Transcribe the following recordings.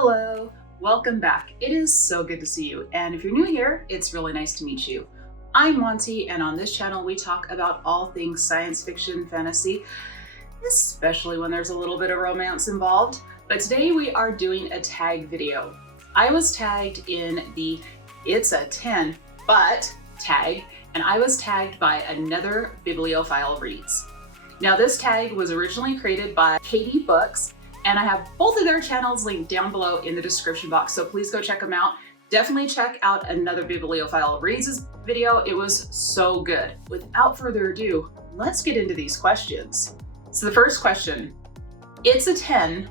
Hello, welcome back. It is so good to see you. And if you're new here, it's really nice to meet you. I'm Monty, and on this channel, we talk about all things science fiction, fantasy, especially when there's a little bit of romance involved. But today we are doing a tag video. I was tagged in the "It's a 10, but" tag, and I was tagged by another bibliophile reads. Now this tag was originally created by Katie Books, and I have both of their channels linked down below in the description box, so please go check them out. Definitely check out another bibliophile reads video. It was so good. Without further ado, let's get into these questions. So the first question, it's a 10,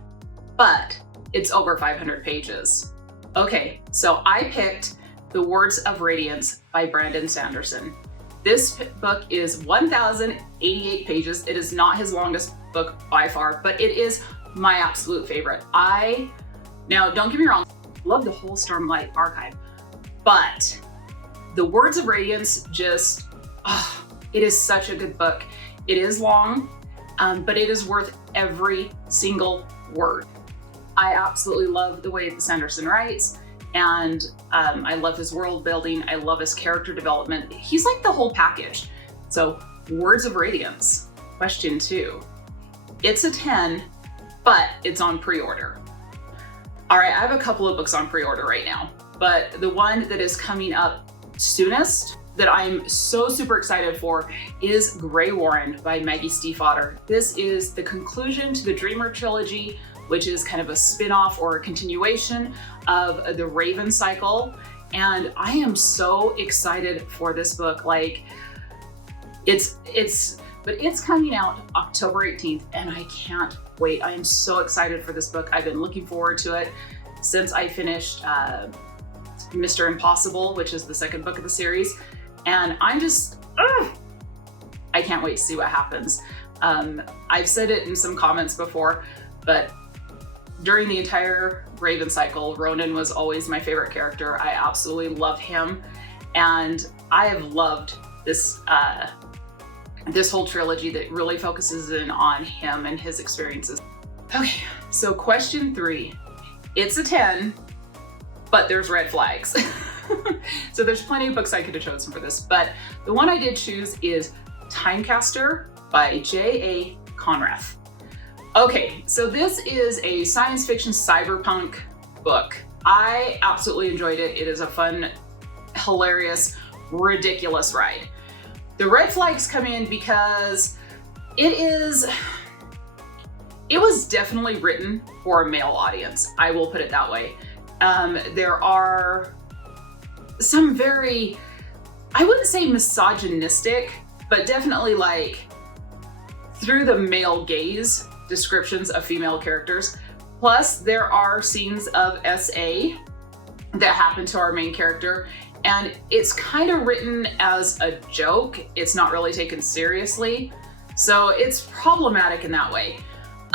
but it's over 500 pages. Okay, so I picked The Words of Radiance by Brandon Sanderson. This book is 1,088 pages. It is not his longest book by far, but it is my absolute favorite. Now don't get me wrong, love the whole Stormlight archive, but The Words of Radiance it is such a good book. It is long, but it is worth every single word. I absolutely love the way that Sanderson writes, and I love his world building. I love his character development. He's like the whole package. So Words of Radiance, question 2. It's a 10, but it's on pre-order. All right, I have a couple of books on pre-order right now, but the one that is coming up soonest that I'm so super excited for is Grey Warren by Maggie Stiefvater. This is the conclusion to the Dreamer trilogy, which is kind of a spin-off or a continuation of the Raven cycle. And I am so excited for this book. Like, it's coming out October 18th, and I can't wait. I am so excited for this book. I've been looking forward to it since I finished Mr. Impossible, which is the second book of the series. And I'm just, I can't wait to see what happens. I've said it in some comments before, but during the entire Raven cycle, Ronan was always my favorite character. I absolutely love him. And I have loved this whole trilogy that really focuses in on him and his experiences. Okay, so question 3. It's a 10, but there's red flags. So there's plenty of books I could have chosen for this, but the one I did choose is Timecaster by J.A. Conrath. Okay, so this is a science fiction cyberpunk book. I absolutely enjoyed it. It is a fun, hilarious, ridiculous ride. The red flags come in because it was definitely written for a male audience. I will put it that way. There are some very, I wouldn't say misogynistic, but definitely like through the male gaze descriptions of female characters. Plus there are scenes of SA that happen to our main character, and it's kind of written as a joke. It's not really taken seriously. So it's problematic in that way.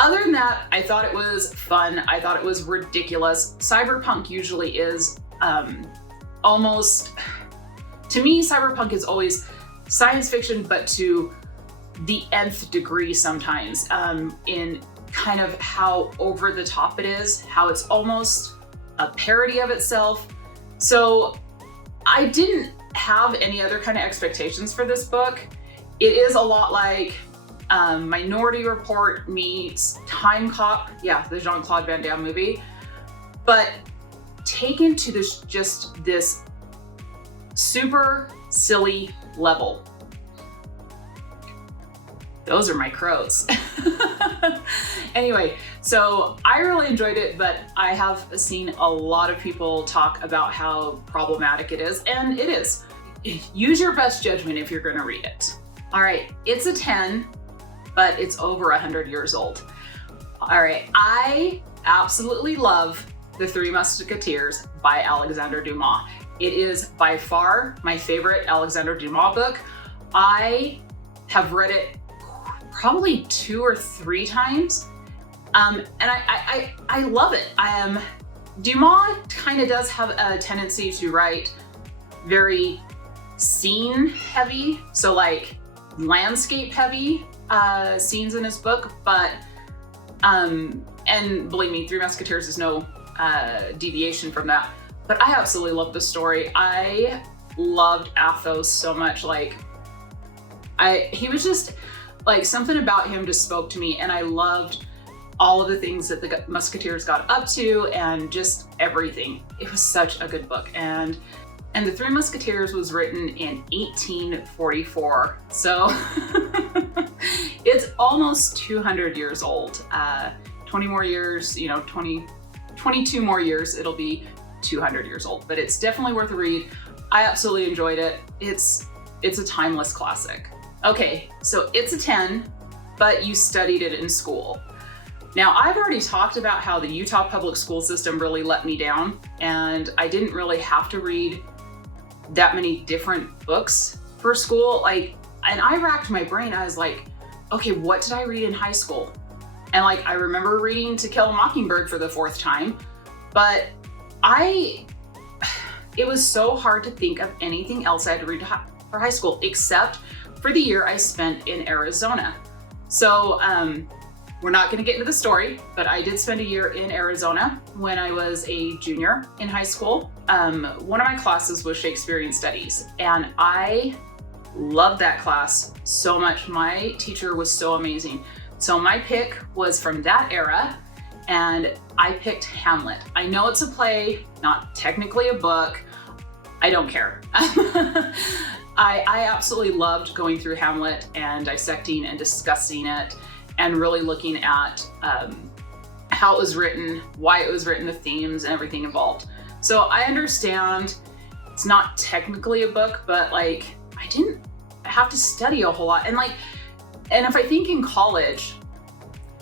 Other than that, I thought it was fun. I thought it was ridiculous. Cyberpunk usually is almost, to me, cyberpunk is always science fiction, but to the nth degree sometimes, in kind of how over the top it is, how it's almost a parody of itself. So I didn't have any other kind of expectations for this book. It is a lot like Minority Report meets Time Cop, yeah, the Jean-Claude Van Damme movie, but taken to this super silly level. Those are my crows. Anyway, so I really enjoyed it, but I have seen a lot of people talk about how problematic it is, and it is. Use your best judgment if you're gonna read it. All right, it's a 10, but it's over 100 years old. All right, I absolutely love The Three Musketeers by Alexandre Dumas. It is by far my favorite Alexandre Dumas book. I have read it probably 2 or 3 times, and I love it. Dumas kind of does have a tendency to write very scene heavy, so like landscape heavy scenes in his book, but and believe me, Three Musketeers is no deviation from that. But I absolutely love the story. I loved Athos so much. Like, he was just like, something about him just spoke to me, and I loved all of the things that the Musketeers got up to and just everything. It was such a good book. And The Three Musketeers was written in 1844. So it's almost 200 years old. 20 more years, 22 more years, it'll be 200 years old, but it's definitely worth a read. I absolutely enjoyed it. It's a timeless classic. Okay, so it's a 10, but you studied it in school. Now, I've already talked about how the Utah public school system really let me down, and I didn't really have to read that many different books for school. And I racked my brain. I was like, okay, what did I read in high school? And I remember reading To Kill a Mockingbird for the 4th time, but it was so hard to think of anything else I had to read for high school, except for the year I spent in Arizona. So we're not gonna get into the story, but I did spend a year in Arizona when I was a junior in high school. One of my classes was Shakespearean Studies, and I loved that class so much. My teacher was so amazing. So my pick was from that era, and I picked Hamlet. I know it's a play, not technically a book. I don't care. I absolutely loved going through Hamlet and dissecting and discussing it and really looking at how it was written, why it was written, the themes and everything involved. So I understand it's not technically a book, but I didn't have to study a whole lot. And if I think in college,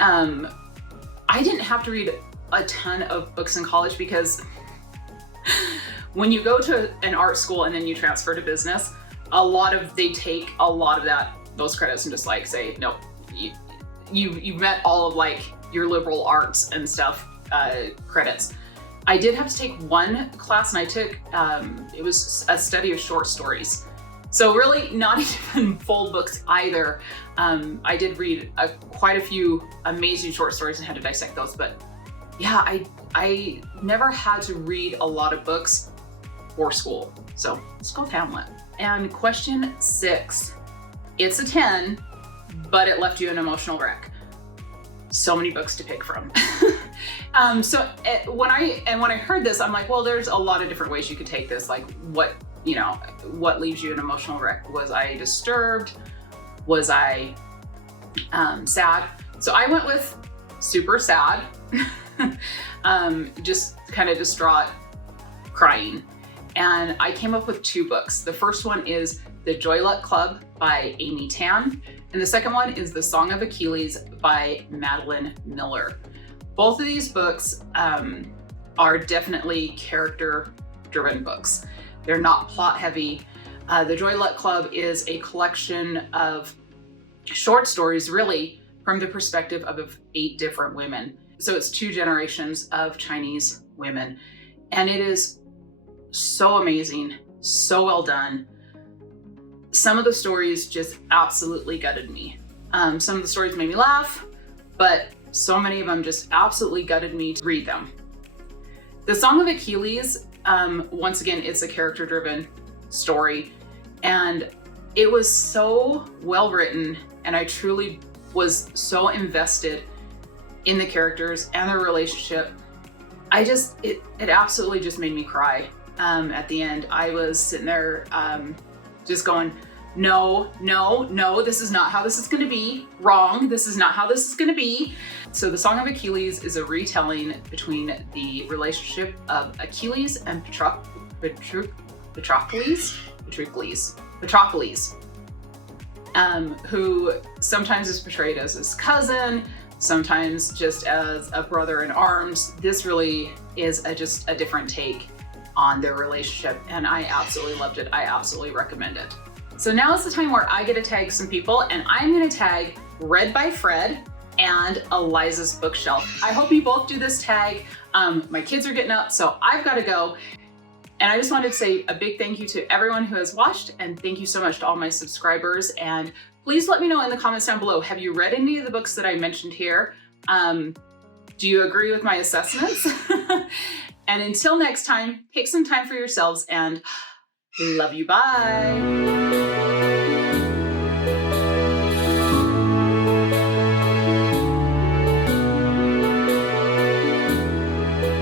I didn't have to read a ton of books in college, because when you go to an art school and then you transfer to business, they take a lot of those credits and just say, nope, you met all of your liberal arts and stuff credits. I did have to take one class, and I took, it was a study of short stories. So really not even full books either. I did read quite a few amazing short stories and had to dissect those, but yeah, I never had to read a lot of books for school. So let's go with Hamlet. And question 6, it's a 10, but it left you an emotional wreck. So many books to pick from. When I heard this, I'm like, well, there's a lot of different ways you could take this. What leaves you an emotional wreck? Was I disturbed? Was I sad? So I went with super sad, just kind of distraught, crying. And I came up with 2 books. The first one is The Joy Luck Club by Amy Tan, and the second one is The Song of Achilles by Madeline Miller. Both of these books are definitely character-driven books. They're not plot heavy. The Joy Luck Club is a collection of short stories, really, from the perspective of 8 different women. So it's 2 generations of Chinese women. And it is so amazing, so well done. Some of the stories just absolutely gutted me. Some of the stories made me laugh, but so many of them just absolutely gutted me to read them. The Song of Achilles, once again, it's a character-driven story, and it was so well written, and I truly was so invested in the characters and their relationship. It absolutely just made me cry. At the end, I was sitting there just going, no, this is not how this is going to be. Wrong, this is not how this is going to be. So The Song of Achilles is a retelling between the relationship of Achilles and Patroclus, who sometimes is portrayed as his cousin, sometimes just as a brother in arms. This really is just a different take on their relationship, and I absolutely loved it. I absolutely recommend it. So now is the time where I get to tag some people, and I'm gonna tag Read by Fred and Eliza's Bookshelf. I hope you both do this tag. My kids are getting up, so I've gotta go. And I just wanted to say a big thank you to everyone who has watched, and thank you so much to all my subscribers. And please let me know in the comments down below, have you read any of the books that I mentioned here? Do you agree with my assessments? And until next time, take some time for yourselves and love you. Bye.